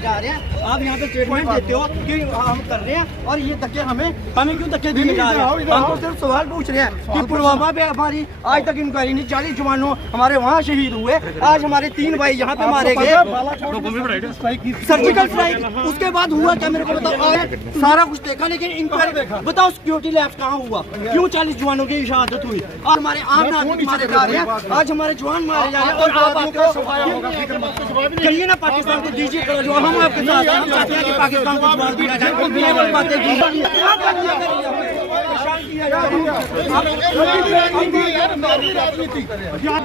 जा रहे हैं, आप यहाँ पे स्टेटमेंट देते हो कि हम कर रहे हैं और ये धक्के हमें क्यों धक्के दिए जा रहे हैं। हम तो सिर्फ सवाल पूछ रहे हैं कि पुलवामा पे हमारी आज तक इंक्वायरी नहीं, 40 जवानों हमारे वहाँ शहीद हुए, आज हमारे 3 भाई यहाँ पे मारे गए, सर्जिकल स्ट्राइक, उसके बाद हुआ क्या मेरे को बताओ। सारा कुछ देखा लेकिन इंक्वायरी बताओ सिक्योरिटी लैब्स कहाँ हुआ, क्यों 40 जवानों की शहादत हुई और हमारे आम नागरिक मारे जा रहे हैं, आज हमारे जवान मारे जा रहे हैं और आप कहिए ना पाकिस्तान को दीजिए, हम आपके साथ हैं, हम चाहते हैं कि पाकिस्तान को जवाब दिया जाए, कुछ भी नहीं बातें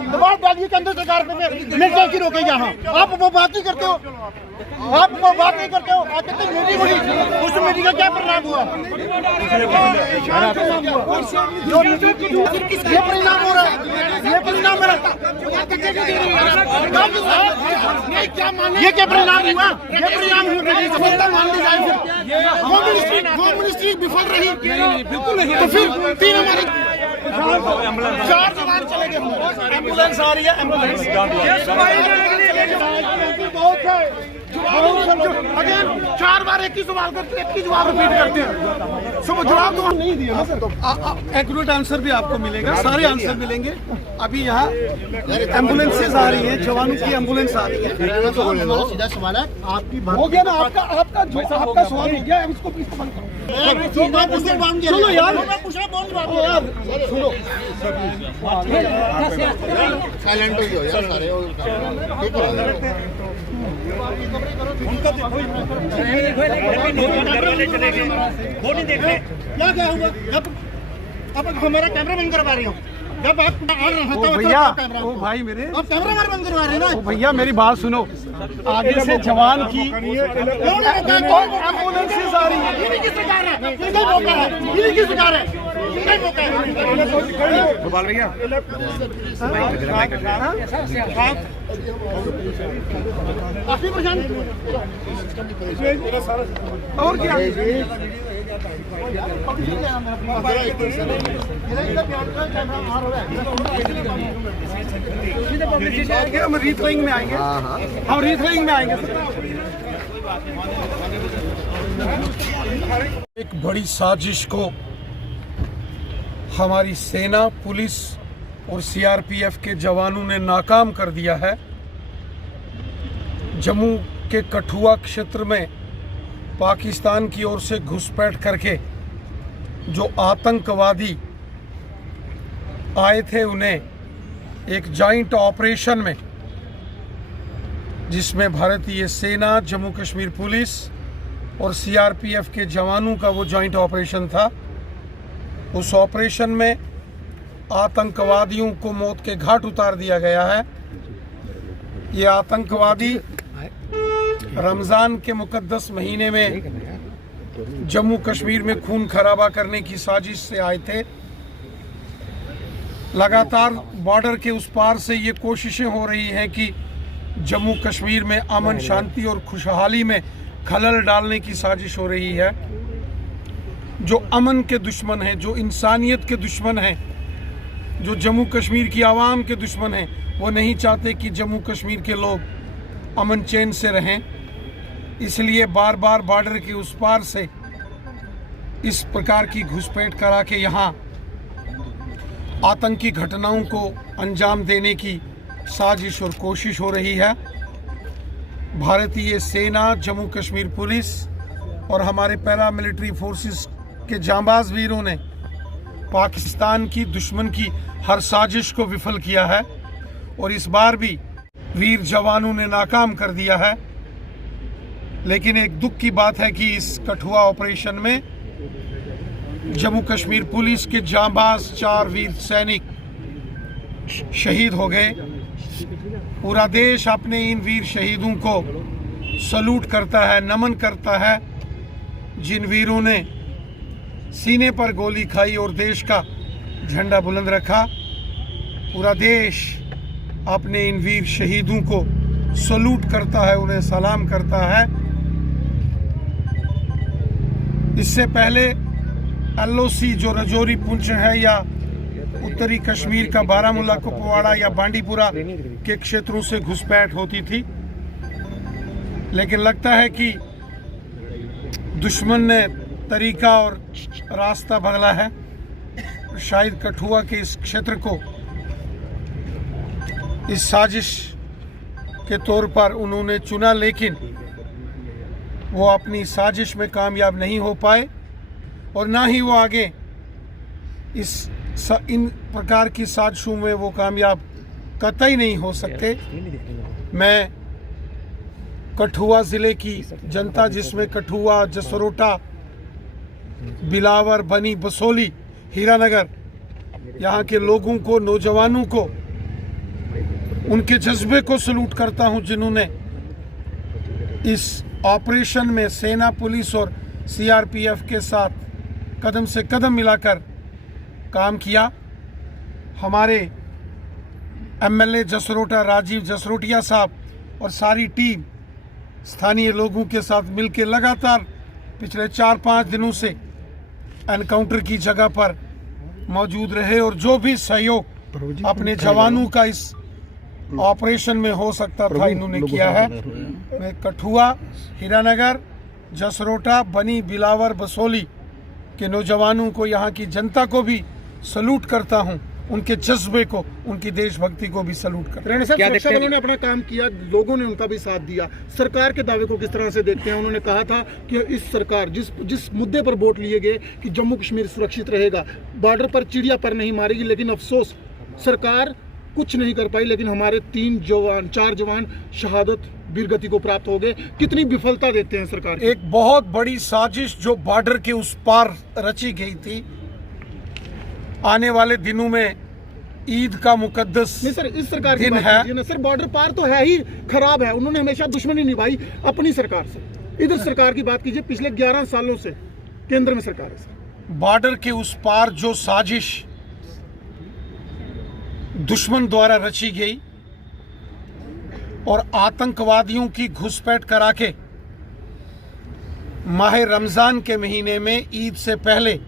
दबाव डालिए केंद्र सरकार पे, मिर्चा की रोके यहाँ, आप वो बात नहीं करते हो, आप वो बात नहीं करते हो, आप कहते मीटिंग हुई, उस मीटिंग का क्या परिणाम हुआ, ये परिणाम हो रहा है, ये परिणाम हो रहा है, ये क्या परिणाम हुआ, ये परिणाम मिनिस्ट्री विफल रही, बिल्कुल नहीं, तो फिर 3 हमारे 4 जवान चले गए, एम्बुलेंस आ रही है, एम्बुलेंस बहुत है, अगर 4 बार एक ही सवाल करते, एक ही जवाब रिपीट करते हैं, सब जवाब तो नहीं दिया ना सर। एक्यूरेट आंसर भी आपको मिलेगा, सारे आंसर मिलेंगे। अभी यहाँ एम्बुलेंसेज आ रही हैं, जवानों की एम्बुलेंस आ रही है। सीधा सवाल है आपकी, हो गया ना आपका सवाल हो गया, अब इसको प्लीज बंद करो। सुनो यार, सुनो साइलेंट हो गया यार सारे, क्या हुआ जब अब हमारा कैमरा बंद करवा रही हो, जब आप भैया ओ भाई मेरे आप कैमरा हमारा बंद करवा रहे हैं ना। भैया मेरी बात सुनो, आगे से जवान की एम्बुलेंसेज आ रही है, इन्हीं की सरकार है, इनका मौका है, इन्हीं की सरकार है, इनका मौका है। गोपाल भैया काफी परेशान और क्या हम रीथ्रोइंग में आएंगे, हम रीथ्रोइंग में आएंगे। एक बड़ी साजिश को हमारी सेना, पुलिस और सीआरपीएफ के जवानों ने नाकाम कर दिया है। जम्मू के कठुआ क्षेत्र में पाकिस्तान की ओर से घुसपैठ करके जो आतंकवादी आए थे, उन्हें एक जॉइंट ऑपरेशन में, जिसमें भारतीय सेना, जम्मू कश्मीर पुलिस और सीआरपीएफ के जवानों का वो जॉइंट ऑपरेशन था, उस ऑपरेशन में आतंकवादियों को मौत के घाट उतार दिया गया है। ये आतंकवादी रमज़ान के मुकद्दस महीने में जम्मू कश्मीर में खून खराबा करने की साजिश से आए थे। लगातार बॉर्डर के उस पार से ये कोशिशें हो रही हैं कि जम्मू कश्मीर में अमन, शांति और खुशहाली में खलल डालने की साजिश हो रही है। जो अमन के दुश्मन हैं, जो इंसानियत के दुश्मन हैं, जो जम्मू कश्मीर की आवाम के दुश्मन हैं, वो नहीं चाहते कि जम्मू कश्मीर के लोग अमन चैन से रहें। इसलिए बार बार बॉर्डर के उस पार से इस प्रकार की घुसपैठ करा के यहाँ आतंकी घटनाओं को अंजाम देने की साजिश और कोशिश हो रही है। भारतीय सेना, जम्मू कश्मीर पुलिस और हमारे पैरामिलिट्री फोर्सेस के जांबाज वीरों ने पाकिस्तान की दुश्मन की हर साजिश को विफल किया है और इस बार भी वीर जवानों ने नाकाम कर दिया है। लेकिन एक दुख की बात है कि इस कठुआ ऑपरेशन में जम्मू कश्मीर पुलिस के जांबाज 4 वीर सैनिक शहीद हो गए। पूरा देश अपने इन वीर शहीदों को सलूट करता है, नमन करता है, जिन वीरों ने सीने पर गोली खाई और देश का झंडा बुलंद रखा। पूरा देश अपने इन वीर शहीदों को सलूट करता है, उन्हें सलाम करता है। इससे पहले एलओसी जो रजौरी पुंछ है या उत्तरी कश्मीर का बारामूला, कुपवाड़ा या बांडीपुरा के क्षेत्रों से घुसपैठ होती थी, लेकिन लगता है कि दुश्मन ने तरीका और रास्ता बदला है। शायद कठुआ के इस क्षेत्र को इस साजिश के तौर पर उन्होंने चुना, लेकिन वो अपनी साजिश में कामयाब नहीं हो पाए और ना ही वो आगे इन प्रकार की साजिशों में वो कामयाब कतई नहीं हो सकते। मैं कठुआ ज़िले की जनता, जिसमें कठुआ, जसरोटा, बिलावर, बनी, बसोली, हीरानगर, यहाँ के लोगों को, नौजवानों को, उनके जज्बे को सलूट करता हूँ जिन्होंने इस ऑपरेशन में सेना, पुलिस और सीआरपीएफ के साथ कदम से कदम मिलाकर काम किया। हमारे एमएलए जसरोटा राजीव जसरोटिया साहब और सारी टीम स्थानीय लोगों के साथ मिलकर लगातार पिछले 4-5 दिनों से एनकाउंटर की जगह पर मौजूद रहे और जो भी सहयोग अपने जवानों का इस ऑपरेशन में हो सकता था इन्होंने किया है। मैं कठुआ, हीरानगर, जसरोटा, बनी, बिलावर, बसोली के नौजवानों को, यहाँ की जनता को भी सलूट करता हूँ, उनके जज्बे को, उनकी देशभक्ति को भी सलूट करता हूँ। सुरक्षा बलों ने अपना काम किया, लोगों ने उनका भी साथ दिया। सरकार के दावे को किस तरह से देखते हैं? उन्होंने कहा था कि इस सरकार जिस मुद्दे पर वोट लिए गए कि जम्मू कश्मीर सुरक्षित रहेगा, बॉर्डर पर चिड़िया पर नहीं मारेगी, लेकिन अफसोस सरकार कुछ नहीं कर पाई। लेकिन हमारे 4 जवान शहादत वीरगति को प्राप्त हो गए। कितनी विफलता देते हैं सरकार? एक बहुत बड़ी साजिश जो बॉर्डर के उस पार रची गई थी। आने वाले दिनों में ईद का मुकद्दस नहीं सर, इस सरकार की दिन बात है। कीजिए ना सर, बॉर्डर पार तो है ही खराब है। उन्होंने हमेशा दुश्मनी निभाई अपनी सरकार से। इधर सरकार की बात कीजिए, पिछले 11 सालों से केंद्र में सरकार है सर। बॉर्डर के उस पार जो साजिश दुश्मन द्वारा रची गई और आतंकवादियों की घुसपैठ करा के माह रमजान के महीने में ईद से पहले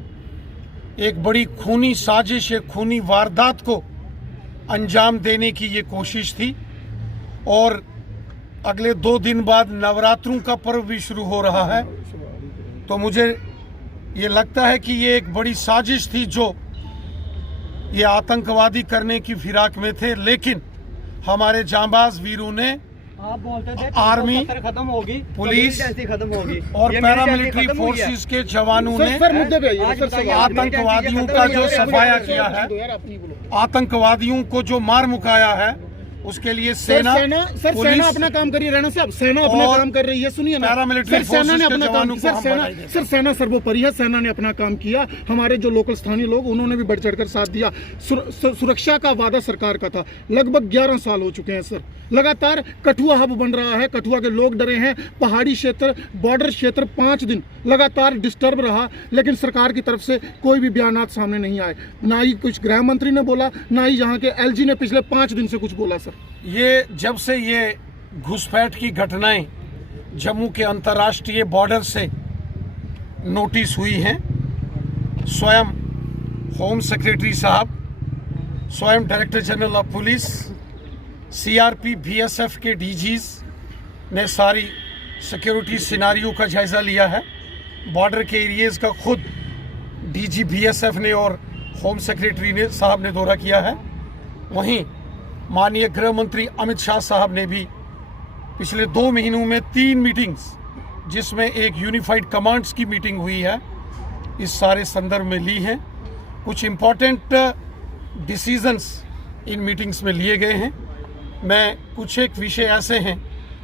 एक बड़ी खूनी साजिश, एक खूनी वारदात को अंजाम देने की ये कोशिश थी। और अगले 2 दिन बाद नवरात्रों का पर्व भी शुरू हो रहा है, तो मुझे ये लगता है कि ये एक बड़ी साजिश थी जो ये आतंकवादी करने की फिराक में थे। लेकिन हमारे जांबाज वीरों ने, आप बोलते थे आर्मी, खत्म होगी, पुलिस खत्म होगी और पैरामिलिट्री फोर्सेस के जवानों ने आतंकवादियों का जो सफाया किया है, आतंकवादियों को जो मार मुकाया है, उसके लिए सेना अपना काम कर रही है। राणा साहब, सेना अपना काम कर रही है। सुनिए ना, पैरामिलिट्री सेना ने अपना काम किया। सर सेना सर्वोपरि है, सेना ने अपना काम किया। हमारे जो लोकल स्थानीय लोग, उन्होंने भी बढ़ चढ़कर साथ दिया। सुरक्षा का वादा सरकार का था। लगभग 11 साल हो चुके हैं सर। लगातार कठुआ हब बन रहा है, कठुआ के लोग डरे हैं। पहाड़ी क्षेत्र, बॉर्डर क्षेत्र 5 दिन लगातार डिस्टर्ब रहा, लेकिन सरकार की तरफ से कोई भी बयानात सामने नहीं आए। ना ही कुछ गृह मंत्री ने बोला, ना ही यहाँ के एलजी ने पिछले 5 दिन से कुछ बोला सर। ये जब से ये घुसपैठ की घटनाएं जम्मू के अंतर्राष्ट्रीय बॉर्डर से नोटिस हुई हैं, स्वयं होम सेक्रेटरी साहब, स्वयं director general of police, CRP, BSF के डीजीज ने सारी सिक्योरिटी सिनारियो का जायजा लिया है। बॉर्डर के एरियाज का खुद डीजी बीएसएफ ने और होम सेक्रेटरी ने साहब ने दौरा किया है। वहीं माननीय गृह मंत्री अमित शाह साहब ने भी पिछले 2 महीनों में 3 मीटिंग्स, जिसमें एक यूनिफाइड कमांड्स की मीटिंग हुई है, इस सारे संदर्भ में ली हैं। कुछ इम्पोर्टेंट डिसीजंस इन मीटिंग्स में लिए गए हैं। मैं कुछ एक विषय ऐसे हैं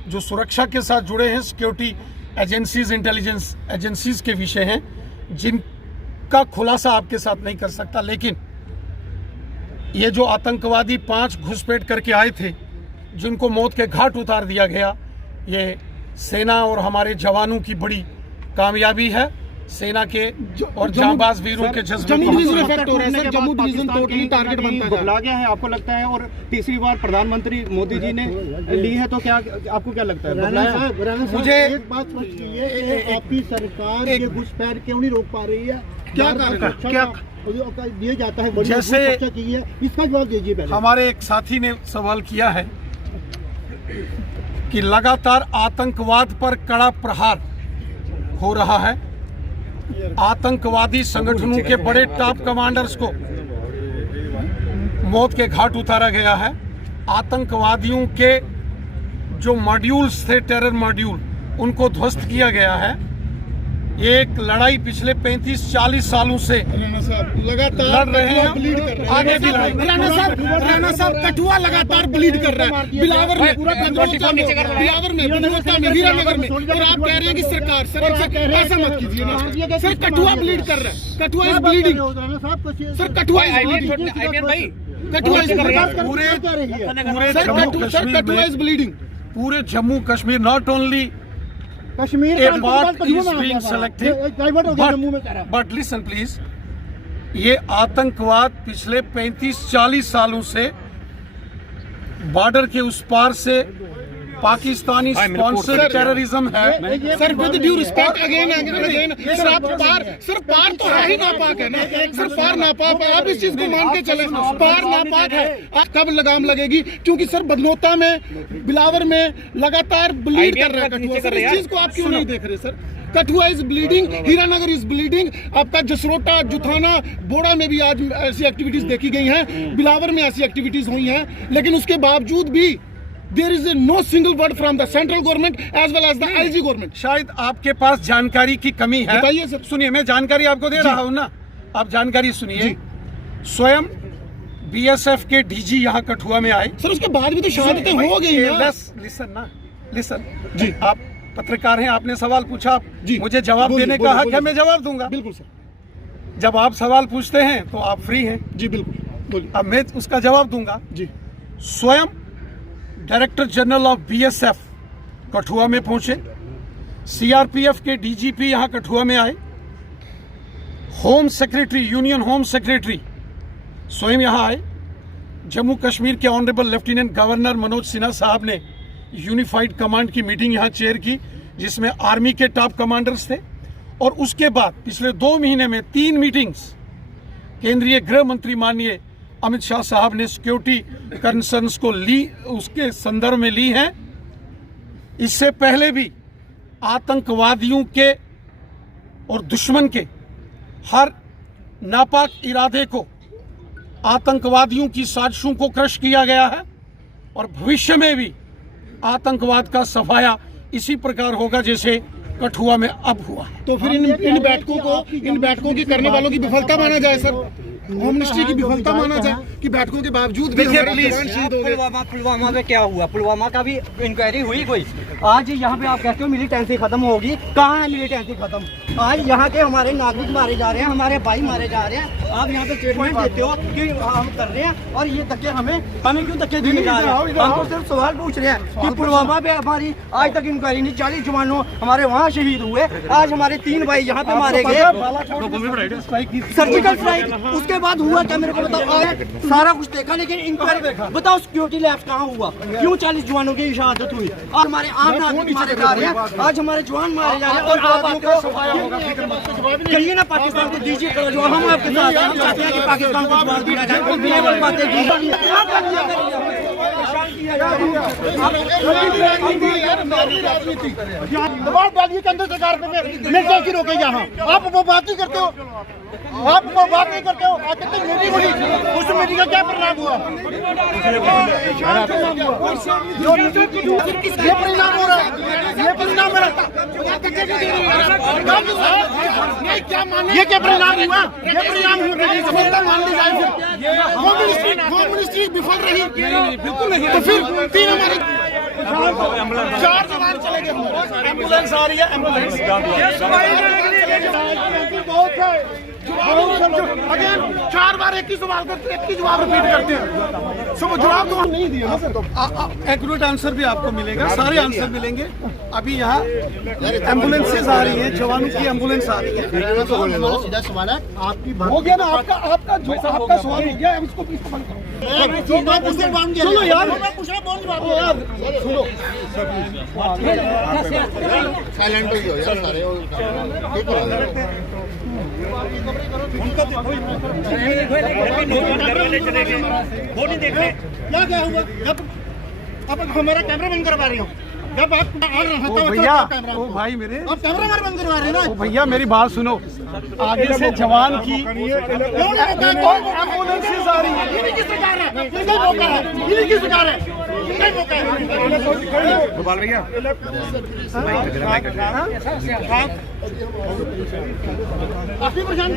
जो सुरक्षा के साथ जुड़े हैं, सिक्योरिटी एजेंसीज, इंटेलिजेंस एजेंसीज के विषय हैं, जिनका खुलासा आपके साथ नहीं कर सकता। लेकिन ये जो आतंकवादी 5 घुसपैठ करके आए थे, जिनको मौत के घाट उतार दिया गया, ये सेना और हमारे जवानों की बड़ी कामयाबी है। सेना के और जांबाज वीरों के जज्बे जम्मू डिवीजन इफेक्ट हो रहा है sir. Jammu division totally target बनता घबरा गया है, आपको लगता है? और तीसरी बार प्रधानमंत्री मोदी जी ने ली है, तो क्या आपको क्या लगता है? मुझे एक बात स्पष्ट कीजिए, आपकी सरकार ये घुसपैठ क्यों नहीं रोक पा रही है? क्या दिया जाता है, जैसे इसका जवाब दीजिए। हमारे एक साथी ने सवाल किया है कि लगातार आतंकवाद पर कड़ा प्रहार हो रहा है। आतंकवादी संगठनों के बड़े टॉप कमांडर्स को मौत के घाट उतारा गया है। आतंकवादियों के जो मॉड्यूल्स थे, टेरर मॉड्यूल, उनको ध्वस्त किया गया है। एक लड़ाई पिछले 35-40 सालों से लगातार लड़ रहे हैं, ब्लीड कर रहे हैं। आगे भी लड़ेंगे। राणा साहब कठुआ लगातार ब्लीड कर रहा है, बिलावर में, बिलावर में, बदनौता में, हीरानगर में, और आप कह रहे हैं कि सरकार ऐसा मत कीजिए ना सर। कठुआ ब्लीड कर रहा है, Kathua is bleeding sir, Kathua is bleeding, Kathua is Kathua is bleeding. पूरे Jammu Kashmir, not only Kashmir a part is being selected, but listen please, ये आतंकवाद पिछले 35-40 सालों से बॉर्डर के उस पार से पाकिस्तानी स्पॉन्सर्ड टेररिज्म है। Sir with due respect again sir, आप पार तो है ही नापाक है ना सर, पार नापाक है, आप इस चीज को मान के चले, पार नापाक है। आप कब लगाम लगेगी? क्योंकि सर बदनौता में, बिलावर में लगातार ब्लीड कर रहा है कठुआ सर, इस चीज को आप क्यों नहीं देख रहे sir? Kathua is bleeding, Hiranagar is bleeding, आपका जसरोटा, जुथाना, बोड़ा में भी आज ऐसी एक्टिविटीज देखी गई हैं, बिलावर में ऐसी एक्टिविटीज हुई हैं, लेकिन उसके बावजूद भी There is no single word from the central government as well as the IG government. शायद आपके पास जानकारी की कमी है। बताइए सर। सुनिए, मैं जानकारी आपको दे रहा हूँ ना, आप जानकारी सुनिए। स्वयं BSF के DG यहाँ कठुआ में आए सर, उसके बाद भी तो शहादतें हो गई हैं। लिसन जी, आप पत्रकार हैं, आपने सवाल पूछा, जी, मुझे जवाब देने का हक है, मैं जवाब दूंगा। बिल्कुल सर। जब आप सवाल पूछते हैं तो आप फ्री हैं। जी बिल्कुल, बोलिए। अब मैं उसका जवाब दूंगा। जी, स्वयं director general of BSF Kathua में पहुंचे, CRPF के DGP यहां कठुआ में आए, home secretary, union home secretary स्वयं यहां आए, जम्मू कश्मीर के honourable lieutenant governor Manoj Sinha साहब ने यूनिफाइड कमांड की मीटिंग यहां चेयर की, जिसमें आर्मी के टॉप कमांडर्स थे। और उसके बाद पिछले 2 महीने में 3 मीटिंग्स केंद्रीय गृह मंत्री माननीय अमित शाह साहब ने सिक्योरिटी कंसर्न्स को ली, उसके संदर्भ में ली हैं। इससे पहले भी आतंकवादियों के और दुश्मन के हर नापाक इरादे को, आतंकवादियों की साजिशों को क्रश किया गया है, और भविष्य में भी आतंकवाद का सफाया इसी प्रकार होगा जैसे कठुआ में अब हुआ है। तो फिर इन बैठकों की करने वालों की विफलता माना जाए सर, होम मिनिस्ट्री की विफलता माना जाए कि बैठकों के बावजूद भी हमारे जवान शहीद हो गए। पुलवामा में क्या हुआ? पुलवामा का भी इंक्वायरी हुई कोई? आज यहाँ पे आप कहते हो मिलिटेंसी खत्म होगी, कहाँ है मिलिटेंसी खत्म? आज यहाँ के हमारे नागरिक मारे जा रहे हैं, हमारे भाई मारे जा रहे हैं, आप यहाँ पे स्टेटमेंट देते हो कि हम कर रहे हैं, और ये धक्के हमें क्यों धक्के दिए जा रहे हैं? हम तो सिर्फ सवाल पूछ रहे हैं कि पुलवामा पे हमारी आज तक इंक्वायरी नहीं, 40 जवानों हमारे वहाँ शहीद हुए, आज हमारे 3 भाई यहाँ पे मारे गए, सर्जिकल स्ट्राइक, उसके बाद हुआ क्या मेरे को बताओ? सारा कुछ देखा, लेकिन इंक्वायरी बताओ सिक्योरिटी लैप्स कहाँ हुआ? क्यों 40 जवानों की शहादत हुई? और हमारे आम नागरिक मारे जा रहे हैं, आज हमारे जवान मारे जा रहे हैं, और आप करिए ना पाकिस्तान को दीजिए जो हम आपके साथ हैं, हम चाहते हैं कि पाकिस्तान को जवाब दिया जाए। दबाव डालिए केंद्र सरकार पे, मैं कैसे रोके यहाँ? आप वो बात नहीं करते हो, आप वो बात नहीं करते हो। आप कहते मीटिंग हुई, उस मीटिंग का क्या परिणाम हुआ? ये परिणाम हो रहा है, ये परिणाम हो रहा है, ये क्या परिणाम हुआ? ये परिणाम हुआ, मान ली जाए। होम मिनिस्ट्री विफल रही, बिल्कुल नहीं, तो फिर 3 हमारे 4 जवान चले गए। एम्बुलेंस आ रही है, एम्बुलेंस बहुत है। अगेन 4 बार एक ही सवाल करते, एक ही जवाब रिपीट करते हैं, जवाब तो नहीं दिया ना सर। एक्यूरेट आंसर भी आपको मिलेगा, सारे आंसर मिलेंगे। अभी यहाँ एम्बुलेंसेज आ रही हैं, जवानों की एम्बुलेंस आ रही है। सीधा सवाल है, आपकी हो गया ना, आपका सवाल हो गया, अब इसको बंद करो। चलो यार, मैं पूछ रहा कौन जवाब दो यार, सुनो साइलेंट हो यार सारे, क्या हुआ? अब हमारा कैमरा बंद करवा रही हो, जब आप आ रहे हैं ओ तो भैया, कैमरा ओ भाई मेरे, आप कैमरा मार बंद करवा रहे हैं ना। ओ भैया मेरी बात सुनो, आगे से जवान की एम्बुलेंसेस आ रही है। ये किस सरकार है? इनका मौका है, ये किस सरकार है? इनका मौका है। गोपाल भैया काफी परेशान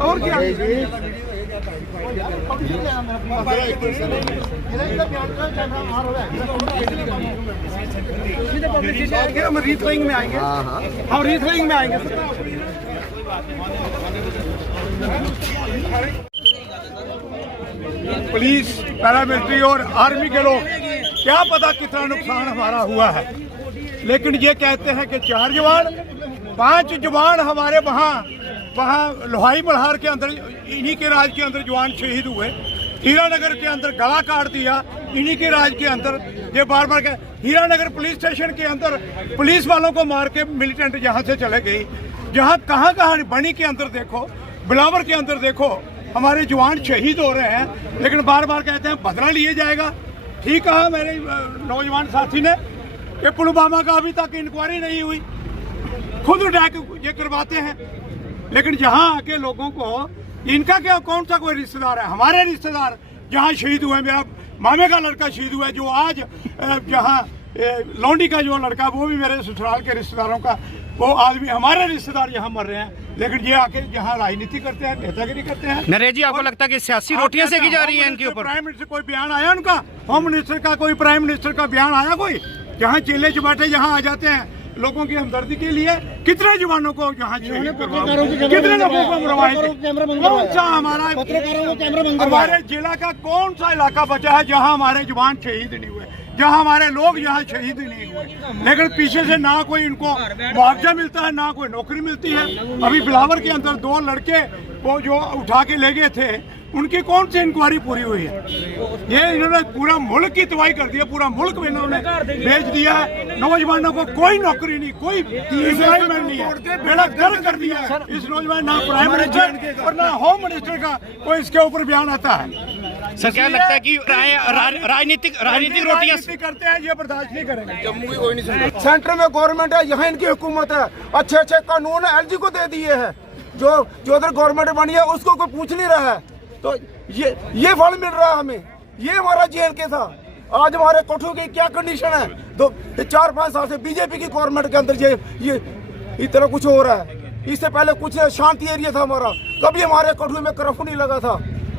और क्या, हम रीथ्रोइंग में आएंगे, हम रीथ्रोइंग में आएंगे। पुलिस, पैरामिलिट्री और आर्मी के लोग, क्या पता कितना नुकसान हमारा हुआ है, लेकिन ये कहते हैं कि 4 जवान 5 जवान हमारे वहाँ लोहाई बल्हार के अंदर, इन्हीं के राज के अंदर जवान शहीद हुए। हीरानगर के अंदर गला काट दिया इन्हीं के राज के अंदर। ये बार बार हीरानगर पुलिस स्टेशन के अंदर पुलिस वालों को मार के मिलिटेंट यहाँ से चले गई। जहाँ कहाँ बनी के अंदर देखो, बिलावर के अंदर देखो, हमारे जवान शहीद हो रहे हैं, लेकिन बार बार कहते हैं बदला लिए जाएगा। ठीक कहा मेरे नौजवान साथी ने कि पुलवामा का अभी तक इंक्वायरी नहीं हुई, खुद अटैक ये करवाते हैं, लेकिन जहाँ आके लोगों को, इनका क्या, कौन सा कोई रिश्तेदार है? हमारे रिश्तेदार जहाँ शहीद हुए, मेरा मामे का लड़का शहीद हुआ है, जो आज जहाँ लौंडी का जो लड़का, वो भी मेरे ससुराल के रिश्तेदारों का वो आदमी, हमारे रिश्तेदार यहाँ मर रहे हैं, लेकिन ये आके यहाँ राजनीति करते हैं, नेतागिरी करते हैं। नरेश जी, आपको लगता है कि सियासी रोटियां सेकी जा रही हैं इनके ऊपर? प्राइम मिनिस्टर कोई बयान आया उनका? होम मिनिस्टर का कोई, प्राइम मिनिस्टर का बयान आया कोई? जहाँ चेले चपाटे यहाँ आ जाते हैं लोगों की हमदर्दी के लिए, कितने जवानों को यहाँ शहीद करवाए, कितने लोगों को मरवाए थे? कौन सा हमारे जिला का कौन सा इलाका बचा है जहाँ हमारे जवान शहीद नहीं हुए, जहाँ हमारे लोग यहाँ शहीद नहीं हुए? लेकिन पीछे से ना कोई इनको मुआवजा मिलता है, ना कोई नौकरी मिलती है। अभी बिलावर के अंदर 2 लड़के वो जो उठा के ले गए थे, उनकी कौन सी इंक्वायरी पूरी हुई है? ये इन्होंने पूरा मुल्क की तबाही कर दिया, पूरा मुल्क में इन्होंने भेज दिया है। नौजवानों को कोई नौकरी नहीं, कोई एम्प्लॉयमेंट नहीं है, बेड़ा गर्क कर दिया है। इस नौजवान, ना प्राइम मिनिस्टर और ना होम मिनिस्टर का कोई इसके ऊपर बयान आता है। सर, क्या लगता है कि राजनीतिक रोटियां करते हैं, ये बर्दाश्त नहीं करेंगे। जम्मू की कोई नहीं सुन रहा। सेंटर में गवर्नमेंट है, यहाँ इनकी हुकूमत है, अच्छे अच्छे कानून एलजी को दे दिए हैं, जो उधर गवर्नमेंट बनी है उसको कोई पूछ नहीं रहा है। तो ये फल मिल रहा है हमें, ये हमारा जेल के था। आज हमारे कोठों की क्या कंडीशन है? 4-5 साल से बीजेपी की गवर्नमेंट के अंदर ये इतना कुछ हो रहा है। इससे पहले कुछ शांति एरिया था हमारा, कभी हमारे कोठों में कर्फ्यू नहीं लगा था।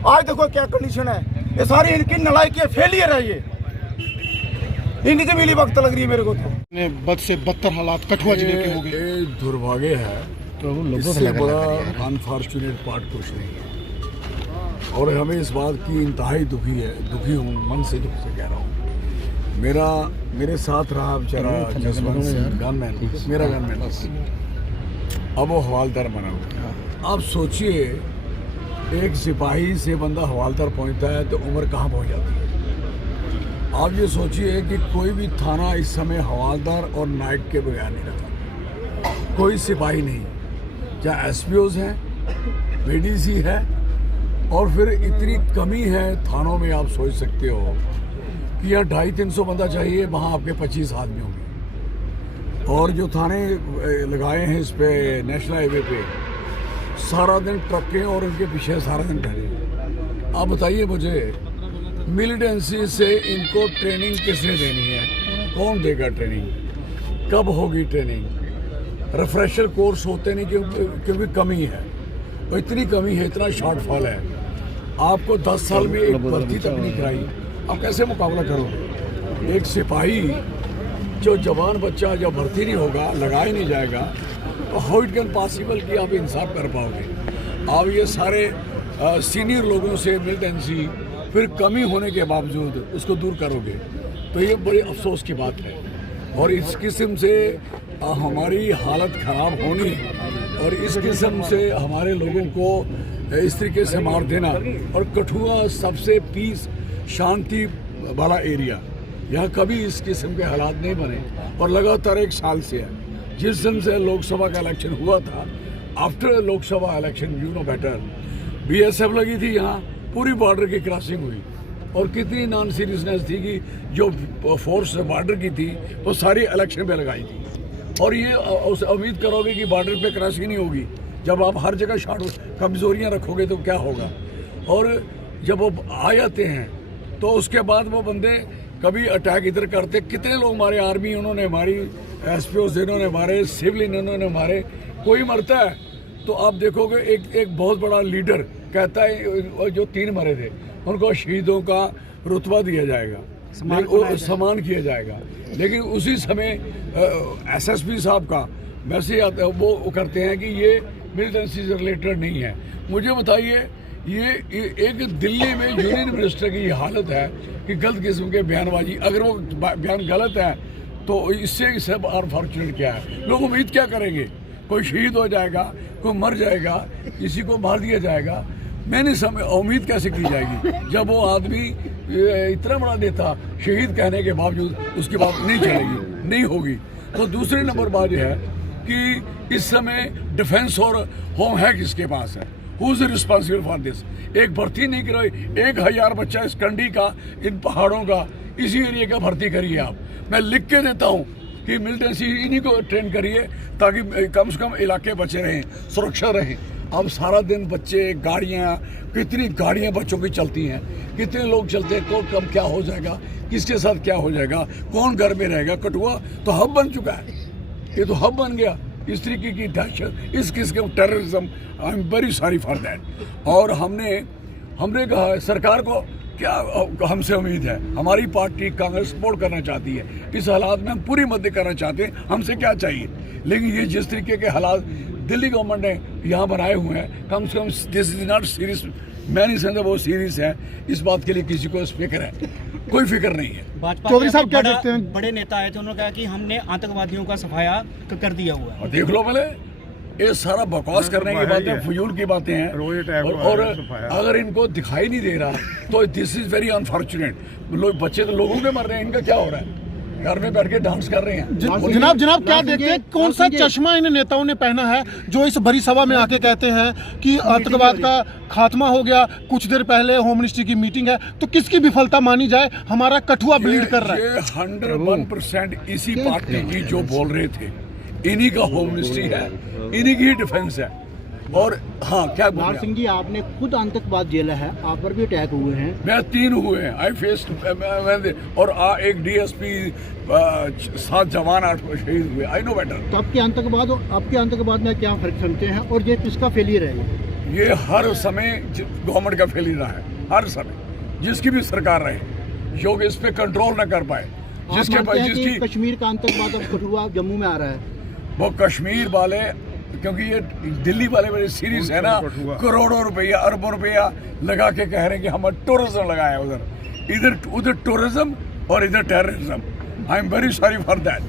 आज देखो क्या कंडीशन है, ये सारी इनकी नलाई की फेलियर है, ये इनकी मिली वक्त लग रही है मेरे को। तो बद से बदतर हालात कठुआ जिले के हो गए। ये दुर्भाग्य है, तो इससे बड़ा अनफॉर्चुनेट पार्ट कुछ नहीं है, और हमें इस बात की इंतहाई दुखी हूँ, मन से दुख से कह रहा हूँ। मेरे साथ रहा बेचारा जसवंत सिंह, गनमैन, मेरा गनमैन, अब वो हवालदार बना हुआ। आप सोचिए, एक सिपाही से बंदा हवालदार पहुँचता है तो उम्र कहाँ पहुँच जाती है? आप ये सोचिए कि कोई भी थाना इस समय हवालदार और नायक के बगैर नहीं रखा, कोई सिपाही नहीं, चाहे एसपीओज हैं, बीडीसी है, और फिर इतनी कमी है थानों में। आप सोच सकते हो कि यहाँ 250-300 बंदा चाहिए, वहाँ आपके 25 आदमी होंगे। और जो थाने लगाए हैं इस पे नेशनल हाईवे पे, सारा दिन ट्रकें और उनके पीछे सारा दिन ठहरे। आप बताइए मुझे, मिलिटेंसी से इनको ट्रेनिंग किसने देनी है? कौन देगा ट्रेनिंग? कब होगी ट्रेनिंग? रिफ्रेशर कोर्स होते नहीं, क्योंकि कमी है, तो इतनी कमी है, इतना शॉर्टफॉल है। आपको 10 साल में एक भर्ती तक नहीं कराई, आप कैसे मुकाबला करोगे? एक सिपाही जो जवान बच्चा जब भर्ती नहीं होगा, लगाया नहीं जाएगा, तो हाउ इट कैन पॉसिबल कि आप इंसाफ कर पाओगे? आप ये सारे सीनियर लोगों से मिलिटेंसी फिर कमी होने के बावजूद उसको दूर करोगे, तो ये बड़ी अफसोस की बात है। और इस किस्म से हमारी हालत ख़राब होनी, और इस किस्म से हमारे लोगों को इस तरीके से मार देना। और कठुआ सबसे पीस शांति वाला एरिया, यहाँ कभी इस किस्म के हालात नहीं बने, और लगातार 1 साल से है। जिस दिन से लोकसभा का इलेक्शन हुआ था, after Lok Sabha election, you know better, BSF लगी थी यहाँ, पूरी बॉर्डर की क्रॉसिंग हुई, और कितनी नॉन सीरियसनेस थी कि जो फोर्स बॉर्डर की थी वो सारी इलेक्शन पे लगाई थी। और ये उम्मीद करोगे कि बॉर्डर पे क्रॉसिंग नहीं होगी, जब आप हर जगह कमजोरियां रखोगे तो क्या होगा। और जब वो आ जाते हैं तो उसके बाद वो बंदे कभी अटैक इधर करते, कितने लोग मारे, आर्मी उन्होंने मारी, एसपीओ इन्होंने मारे, सिविलियन इन्होंने मारे, कोई मरता है तो आप देखोगे एक बहुत बड़ा लीडर कहता है जो 3 मरे थे उनको शहीदों का रुतबा दिया जाएगा, सम्मान किया जाएगा। लेकिन उसी समय एसएसपी साहब का मैसेज वो करते हैं कि ये मिलिटेंसी से रिलेटेड नहीं है। मुझे बताइए, ये एक दिल्ली में यूनियन मिनिस्टर की ये हालत है कि गलत किस्म के बयानबाजी, अगर वो बयान गलत है तो इससे सब अनफॉर्चुनेट क्या है। लोग उम्मीद क्या करेंगे, कोई शहीद हो जाएगा, कोई मर जाएगा, किसी को मार दिया जाएगा, मैं नहीं समझ उम्मीद कैसे की जाएगी जब वो आदमी इतना बड़ा नेता शहीद कहने के बावजूद उसकी बात नहीं चलेगी, नहीं होगी। तो दूसरी नंबर बात यह है कि इस समय डिफेंस और होम है किसके पास है, who is responsible for this. एक भर्ती नहीं करो, 1000 बच्चा इस कंडी का, इन पहाड़ों का, इसी एरिया का भर्ती करिए आप। मैं लिख के देता हूँ कि मिलिटेंसी इन्हीं को ट्रेन करिए ताकि कम से कम इलाके बचे रहें, सुरक्षा रहे। अब सारा दिन बच्चे, गाड़ियाँ, कितनी गाड़ियाँ बच्चों की चलती हैं, कितने लोग चलते हैं, तो कब क्या हो जाएगा, किसके साथ क्या हो जाएगा, कौन घर में रहेगा। कठुआ तो हब बन चुका है, ये तो हब बन गया इस तरीके की दहशत, इस किस्म terrorism. I am very sorry for that. और हमने कहा सरकार को क्या हमसे उम्मीद है, हमारी पार्टी कांग्रेस सपोर्ट करना चाहती है, इस हालात में हम पूरी मदद करना चाहते हैं, हमसे क्या चाहिए। लेकिन ये जिस तरीके के हालात दिल्ली गवर्नमेंट ने यहाँ बनाए हुए हैं, कम से come this is not serious. मैं नहीं समझता वो सीरियस है, इस बात के लिए किसी को फिक्र है, कोई फिक्र नहीं है। चौधरी साहब क्या देखते हैं? बड़े नेता आए थे, उन्होंने कहा कि हमने आतंकवादियों का सफाया कर दिया हुआ है। और देख लो पहले, ये सारा बकवास करने की बातें, फजूल की बातें हैं। और अगर इनको दिखाई नहीं दे रहा तो दिस इज वेरी अनफॉर्चुनेट। लोग बच्चे तो लोगों के मर रहे हैं, इनका क्या हो रहा है, घर में बैठ के डांस कर रहे हैं। जनाब क्या देखते हैं, कौन सा चश्मा इन नेताओं ने पहना है जो इस भरी सभा में आके कहते हैं कि आतंकवाद का खात्मा हो गया। कुछ देर पहले होम मिनिस्ट्री की मीटिंग है, तो किसकी विफलता मानी जाए? हमारा कठुआ ब्लीड कर रहा है। ये 101% इसी पार्टी की जो बोल रहे थे, इन्हीं का होम मिनिस्ट्री है, इन्हीं की डिफेंस है। और हाँ, क्या बोल सिंह जी, आपने खुद आतंकवाद झेला है, आप पर भी अटैक हुए हैं। मैं 3 हुए हैं, आई फेस्ड, और एक डीएसपी, 7 जवान 8 शहीद हुए। I know better. तो आपके आतंकवाद में क्या फर्क समझते हैं, और ये किसका फेलियर है? ये हर समय गवर्नमेंट का फेलियर रहा है, हर समय जिसकी भी सरकार रहे, जो इस पे कंट्रोल न कर पाए। जिसकी कश्मीर का आतंकवाद अब कठुआ जम्मू में आ रहा है, वो कश्मीर वाले, क्योंकि ये दिल्ली वाले बड़े सीरियस है ना, करोड़ों रुपया, अरबों रुपया लगा के कह रहे हैं कि हम टूरिज्म लगाया उधर टूरिज्म और इधर terrorism. I am very sorry for that,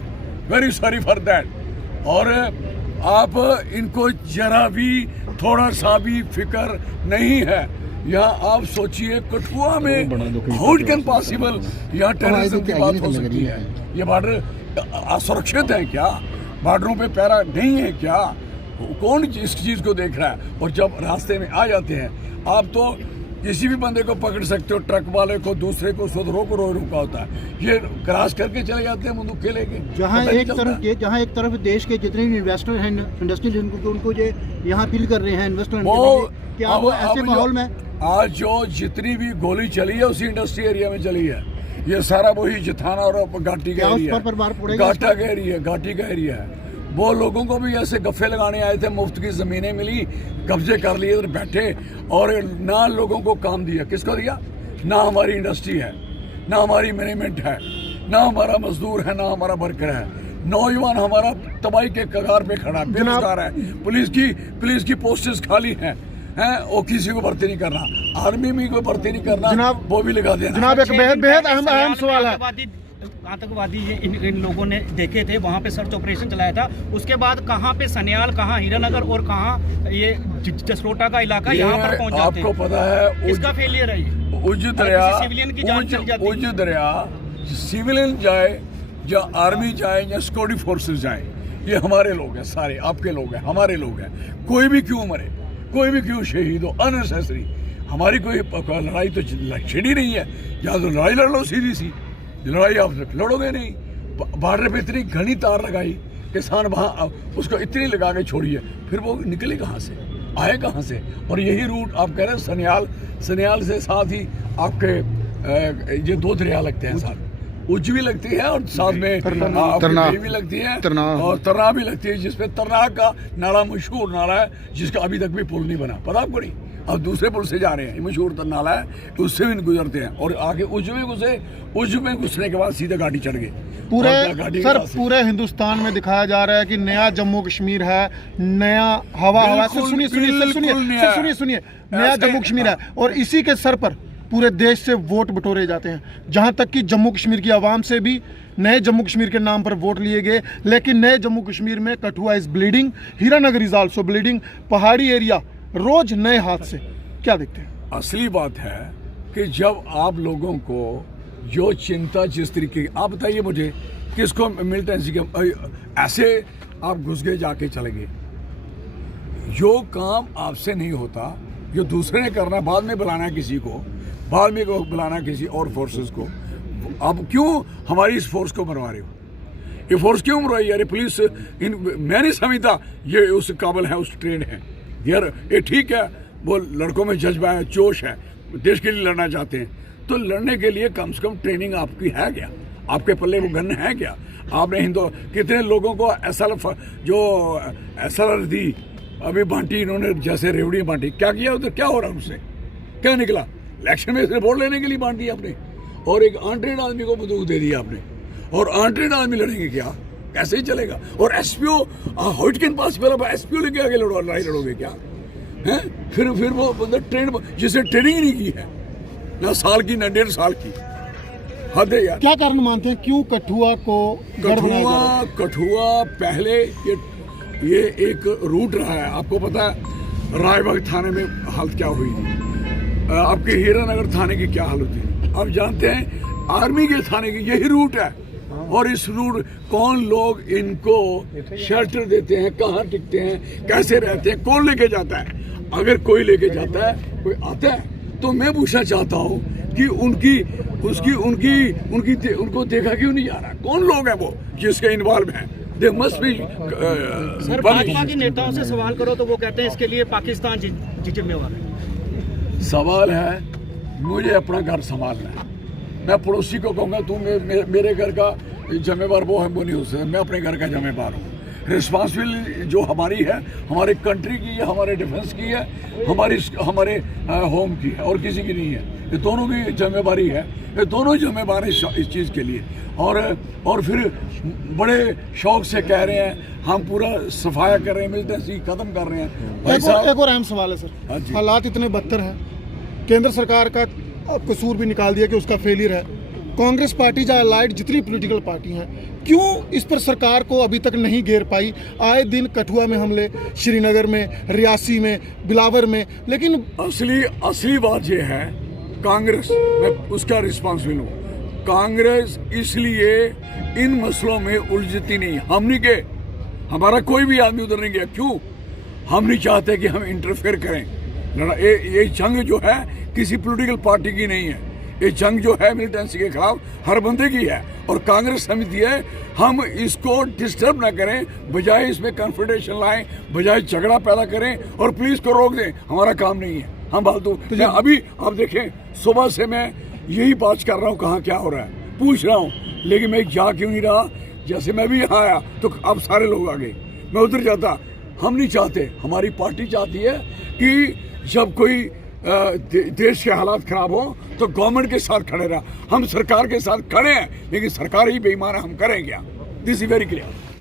very sorry for that. और आप इनको जरा भी, थोड़ा सा भी फिक्र नहीं है। यहाँ आप सोचिए, कठुआ में हाउ इट कैन पॉसिबल यहाँ टेररिज्म की बात हो सकती है? ये बॉर्डर असुरक्षित है क्या? बॉर्डरों पे पैरा नहीं है क्या? कौन इस चीज़ को देख रहा है? और जब रास्ते में आ जाते हैं, आप तो किसी भी बंदे को पकड़ सकते हो, ट्रक वाले को, दूसरे को रोका होता है, ये क्रॉस करके चले जाते हैं बंदूकें लेके। जहाँ एक तरफ देश के जितने भी इन्वेस्टर हैं, इंडस्ट्री, उनको ये यहाँ अपील कर रहे हैं इन्वेस्टर, क्या वो ऐसे माहौल में आज जो जितनी भी गोली चली है उसी इंडस्ट्री एरिया में चली है। ये सारा वही जिथाना और घाटी का एरिया है, घाटी का एरिया है। वो लोगों को भी ऐसे गफ्फे लगाने आए थे, मुफ्त की ज़मीनें मिली, कब्जे कर लिए, इधर बैठे, और ना लोगों को काम दिया। किसको दिया? ना हमारी इंडस्ट्री है, ना हमारी मैनेजमेंट है, ना हमारा मजदूर है, ना हमारा वर्कर है। नौजवान हमारा तबाही के कगार पे खड़ा, बेरोजगार है, पुलिस की पोस्टें खाली हैं, वो किसी को भर्ती नहीं करना, आर्मी में कोई भर्ती नहीं करना, वो भी लगा देना। जनाब, एक बेहद अहम सवाल है। आतंकवादी इन लोगों ने देखे थे, वहाँ पे सर्च ऑपरेशन चलाया था, उसके बाद कहाँ पे सन्याल, कहाँ हीरानगर और कहाँ ये जसरोटा का इलाका, यहाँ पर पहुँच जाते हैं। आपको पता है इसका फेलियर है। उज दरिया सिविलियन जाए या आर्मी जाए या सिक्योरिटी फोर्सेस जाए, ये हमारे लोग हैं, सारे आपके लोग हैं, हमारे लोग हैं। कोई भी क्यों मरे, कोई भी क्यों शहीद हो, अननेसेसरी, हमारी कोई लड़ाई तो छिड़ी नहीं है। या तो लड़ाई लड़ लो सीधी सी, लड़ाई आप लड़ोगे नहीं। बॉर्डर पे इतनी घनी तार लगाई, किसान वहाँ उसको इतनी लगा के छोड़ी है, फिर वो निकले कहाँ से, आए कहाँ से? और यही रूट आप कह रहे हैं सनियाल से साथ ही आपके ये 2 दरिया लगते हैं, साथ उज्ज भी लगती है और साथ में तरना भी लगती है और तरना भी लगती है, जिसपे तरना का नाला मशहूर नाला है, जिसका अभी तक भी पुल नहीं बना, पता आपको नहीं? अब दूसरे पुल से जा रहे हैं, मशहूर नाला है, तो उससे भी गुजरते हैं और आगे उज्ज में घुसने के बाद सीधे गाड़ी चढ़ गए। पूरे हिंदुस्तान में दिखाया जा रहा है कि नया जम्मू कश्मीर है, नया हवा सुनिए नया जम्मू कश्मीर है, और इसी के सर पर पूरे देश से वोट बटोरे जाते हैं। जहां तक कि जम्मू कश्मीर की आवाम से भी नए जम्मू कश्मीर के नाम पर वोट लिए गए, लेकिन नए जम्मू कश्मीर में Kathua is bleeding, Hiranagar is also bleeding, पहाड़ी एरिया रोज नए हाथ से। क्या देखते हैं? असली बात है कि जब आप लोगों को जो चिंता जिस तरीके की, आप बताइए मुझे किसको मिलिटेंसी के ऐसे आप घुस गए जाके चले गए। जो काम आपसे नहीं होता, जो दूसरे ने करना, बाद में बुलाना किसी को, बाद में बुलाना किसी और फोर्सेस को। अब क्यों हमारी इस फोर्स को मरवा रहे हो? ये फोर्स क्यों मरवाई यार? पुलिस मैं नहीं समझता ये उस काबिल है, उस ट्रेन है यार। ये ठीक है, वो लड़कों में जज्बा है, जोश है, देश के लिए लड़ना चाहते हैं, तो लड़ने के लिए कम से कम ट्रेनिंग आपकी है क्या? आपके पल्ले वो गन है क्या? आपने कितने लोगों को SLR दी, अभी बांटी इन्होंने, जैसे रेवड़ियाँ बांटी, क्या किया उधर? क्या हो रहा है उससे? क्या निकला? इलेक्शन में इसने वोट लेने के लिए बांटी आपने, और एक अनट्रेंड आदमी को बंदूक दे दी आपने, और अनट्रेंड आदमी लड़ेंगे क्या? कैसे ही चलेगा? और SPO हॉटकिन पास SPO लेके आगे लड़ाई लड़ोगे क्या? हैं? फिर वो बंदा जिसने ट्रेनिंग नहीं की है, ना साल की ना 1.5 साल की, हद है यार। क्या कारण मानते हैं क्यों कठुआ को कठुआ पहले ये एक रूट रहा है। आपको पता है रायबाग थाने में हालत क्या हुई थी, आपके हीरानगर थाने की क्या हालत थी, आप जानते हैं। आर्मी के थाने की यही रूट है, और इस रूट कौन लोग इनको शेल्टर देते हैं, कहाँ टिकते हैं, कैसे रहते हैं, कौन लेके जाता है? अगर कोई लेके जाता है, कोई आता है, तो मैं पूछना चाहता हूँ कि उनको देखा क्यों नहीं जा रहा? कौन लोग हैं वो जिसके इन्वॉल्व हैं? They must be, sir, Bhajpa के नेताओं से सवाल करो तो वो कहते हैं इसके लिए पाकिस्तान जिम्मेवार है। सवाल है, मुझे अपना घर संभालना है। मैं पड़ोसी को कहूँगा तू मेरे घर का जिम्मेवार वो है, वो नहीं हो सकता। मैं अपने घर का जिम्मेवार हूँ। रिस्पॉन्सिबिलिटी जो हमारी है, हमारे कंट्री की है, हमारे डिफेंस की है, हमारे होम की है, और किसी की नहीं है। ये दोनों की जिम्मेवारी है, ये दोनों जिम्मेवार हैं इस चीज़ के लिए। और फिर बड़े शौक से कह रहे हैं हम पूरा सफाया कर रहे हैं, मिलिटेंसी खत्म कर रहे हैं। एक और अहम सवाल है सर, हालात इतने बदतर हैं, केंद्र सरकार का कसूर भी निकाल दिया कि उसका फेलियर है। कांग्रेस पार्टी या अलाइड जितनी पॉलिटिकल पार्टी हैं, क्यों इस पर सरकार को अभी तक नहीं घेर पाई? आए दिन कठुआ में हमले, श्रीनगर में, रियासी में, बिलावर में, लेकिन असली बात यह है, कांग्रेस, मैं उसका रिस्पॉन्सिबल हूँ। कांग्रेस इसलिए इन मसलों में उलझती नहीं। हम नहीं गए, हमारा कोई भी आदमी उधर नहीं गया। क्यों? हम नहीं चाहते कि हम इंटरफेयर करें। ये जंग जो है किसी पॉलिटिकल पार्टी की नहीं है, ये जंग जो है मिलिटेंसी के खिलाफ हर बंदे की है, और कांग्रेस समझती है हम इसको डिस्टर्ब ना करें, बजाय इसमें कन्फ्रंटेशन लाएं, बजाय झगड़ा पैदा करें और पुलिस को रोक दें। हमारा काम नहीं है, हम फालतू। अभी आप देखें, सुबह से मैं यही बात कर रहा हूँ, कहाँ क्या हो रहा है पूछ रहा हूँ, लेकिन मैं जा क्यों नहीं रहा? जैसे मैं भी यहाँ आया तो अब सारे लोग आ गए, मैं उधर जाता। हम नहीं चाहते, हमारी पार्टी चाहती है कि जब कोई देश के हालात खराब हो तो गवर्नमेंट के साथ खड़े रहा। हम सरकार के साथ खड़े हैं, लेकिन सरकार ही बेईमान है, हम करें क्या? This is very clear.